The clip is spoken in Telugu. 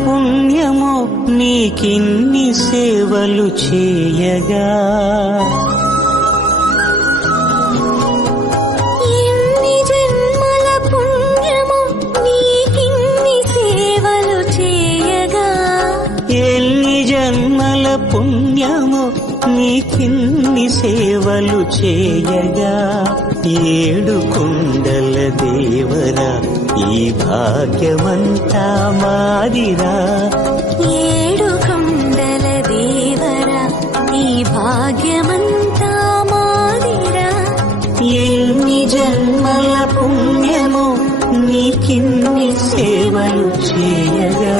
పుణ్యమో నీకిన్ని సేవలు చేయగా. ఎన్ని జన్మల పుణ్యమో నీకిన్ని సేవలు చేయగా. ఎన్ని జన్మల పుణ్యమో నీకిన్ని సేవలు చేయగా. ఏడు కొండల దేవరా ఈ భాగ్యమంతా మాదిరా. ఏడు కొండల దేవరా ఈ భాగ్యమంతా మాదిరా. ఎన్ని జన్మల పుణ్యమో నీకిన్ని సేవలు చేయగా.